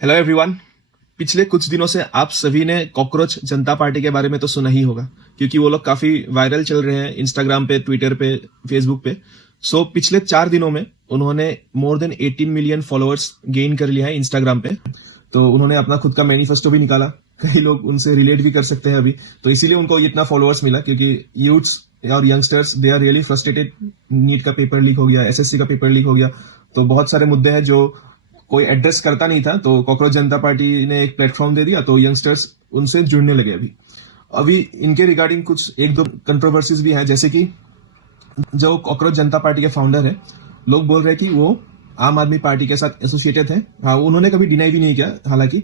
Hello everyone. पिछले कुछ दिनों से आप सभी ने कॉकरोच जनता पार्टी के बारे में तो सुना ही होगा, क्योंकि वो लोग काफी वायरल चल रहे हैं इंस्टाग्राम पे, ट्विटर पे, फेसबुक पे। पिछले 4 दिनों में उन्होंने more than 18 million followers gain कर लिया है इंस्टाग्राम पे। तो उन्होंने अपना खुद का मैनिफेस्टो भी निकाला, कई लोग उनसे रिलेट भी कर सकते हैं अभी, तो इसीलिए उनको इतना फॉलोअर्स मिला, क्योंकि यूथ्स और youngsters they are really frustrated. NEET का पेपर लीक हो गया, एसएससी का पेपर लीक हो गया, तो बहुत सारे मुद्दे हैं जो कोई एड्रेस करता नहीं था। तो कॉकरोच जनता पार्टी ने एक प्लेटफॉर्म दे दिया, तो यंगस्टर्स उनसे जुड़ने लगे। अभी इनके रिगार्डिंग कुछ एक दो कंट्रोवर्सीज भी हैं, जैसे कि जो कॉकरोच जनता पार्टी के फाउंडर है, लोग बोल रहे हैं कि वो आम आदमी पार्टी के साथ एसोसिएटेड है। हाँ, उन्होंने कभी डिनाई भी नहीं किया, हालांकि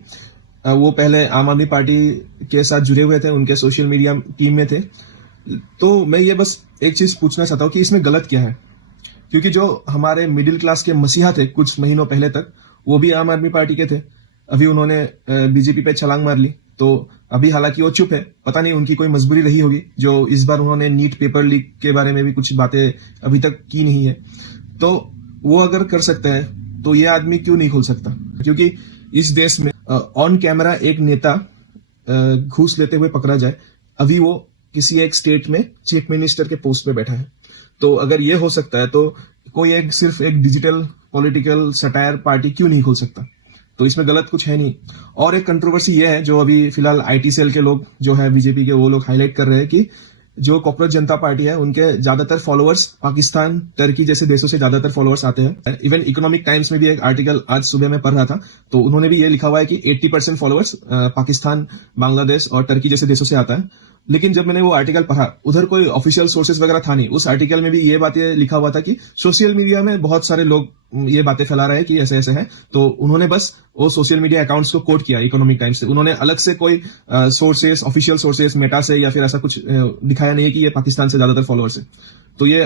वो पहले आम आदमी पार्टी के साथ जुड़े हुए थे, उनके सोशल मीडिया टीम में थे। तो मैं ये बस एक चीज पूछना चाहता हूँ कि इसमें गलत क्या है, क्योंकि जो हमारे मिडिल क्लास के मसीहा थे कुछ महीनों पहले तक, वो भी आम आदमी पार्टी के थे। अभी उन्होंने बीजेपी पे छलांग मार ली, तो अभी हालांकि वो चुप है, पता नहीं उनकी कोई मजबूरी रही होगी, जो इस बार उन्होंने नीट पेपर लीक के बारे में भी कुछ बातें अभी तक की नहीं है। तो वो अगर कर सकते हैं तो ये आदमी क्यों नहीं खोल सकता? क्योंकि इस देश में ऑन कैमरा एक नेता घूस लेते हुए पकड़ा जाए, अभी वो किसी एक स्टेट में चीफ मिनिस्टर के पोस्ट पे बैठा है। तो अगर ये हो सकता है, तो कोई सिर्फ एक डिजिटल पॉलिटिकल सटायर पार्टी क्यों नहीं खोल सकता? तो इसमें गलत कुछ है नहीं। और एक कंट्रोवर्सी ये है, जो अभी फिलहाल आईटी सेल के लोग जो है बीजेपी के, वो लोग हाईलाइट कर रहे हैं कि जो कॉकरोच जनता पार्टी है, उनके ज्यादातर फॉलोअर्स पाकिस्तान, टर्की जैसे देशों से ज्यादातर फॉलोअर्स आते हैं। इवन इकोनॉमिक टाइम्स में भी एक आर्टिकल आज सुबह में पढ़ रहा था, तो उन्होंने भी ये लिखा हुआ है कि 80% फॉलोअर्स पाकिस्तान, बांग्लादेश और टर्की जैसे देशों से आता है। लेकिन जब मैंने वो आर्टिकल पढ़ा, उधर कोई ऑफिशियल सोर्सेज वगैरह था नहीं। उस आर्टिकल में भी ये बातें लिखा हुआ था कि सोशल मीडिया में बहुत सारे लोग ये बातें फैला रहे हैं कि ऐसे ऐसे है। तो उन्होंने बस वो सोशल मीडिया अकाउंट्स को कोट किया इकोनॉमिक टाइम्स से। उन्होंने अलग से कोई सोर्सेस, ऑफिशियल सोर्सेस, मेटा से या फिर ऐसा कुछ दिखाया नहीं कि ये पाकिस्तान से ज्यादातर फॉलोअर्स है। तो ये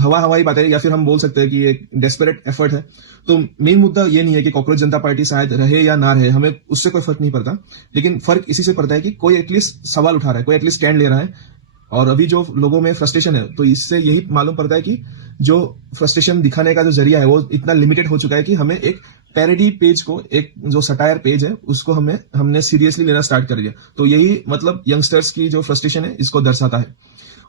हवाई बात है, या फिर हम बोल सकते हैं कि ये डेस्परेट एफर्ट है। तो मेन मुद्दा ये नहीं है कि कॉकरोच जनता पार्टी शायद रहे या ना रहे, हमें उससे कोई फर्क नहीं पड़ता। लेकिन फर्क इसी से पड़ता है कि कोई एटलीस्ट सवाल उठा रहा है, कोई एटलीस्ट स्टैंड ले रहा है। और अभी जो लोगों में फ्रस्ट्रेशन है, तो इससे यही मालूम पड़ता है कि जो फ्रस्ट्रेशन दिखाने का जो जरिया है, वो इतना लिमिटेड हो चुका है कि हमें एक पैरोडी पेज को, एक जो सटायर पेज है, उसको हमने सीरियसली लेना स्टार्ट कर दिया। तो यही मतलब यंगस्टर्स की जो फ्रस्ट्रेशन है, इसको दर्शाता है।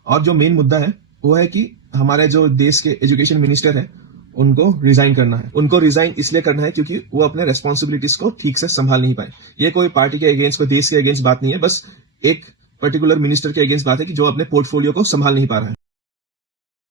और जो मेन मुद्दा है वो है कि हमारे जो देश के एजुकेशन मिनिस्टर है, उनको रिजाइन करना है। उनको रिजाइन इसलिए करना है क्योंकि वो अपने रेस्पॉन्सिबिलिटीज को ठीक से संभाल नहीं पाए। ये कोई पार्टी के अगेंस्ट, कोई देश के अगेंस्ट बात नहीं है, बस एक पर्टिकुलर मिनिस्टर के अगेंस्ट बात है कि जो अपने पोर्टफोलियो को संभाल नहीं पा रहा है।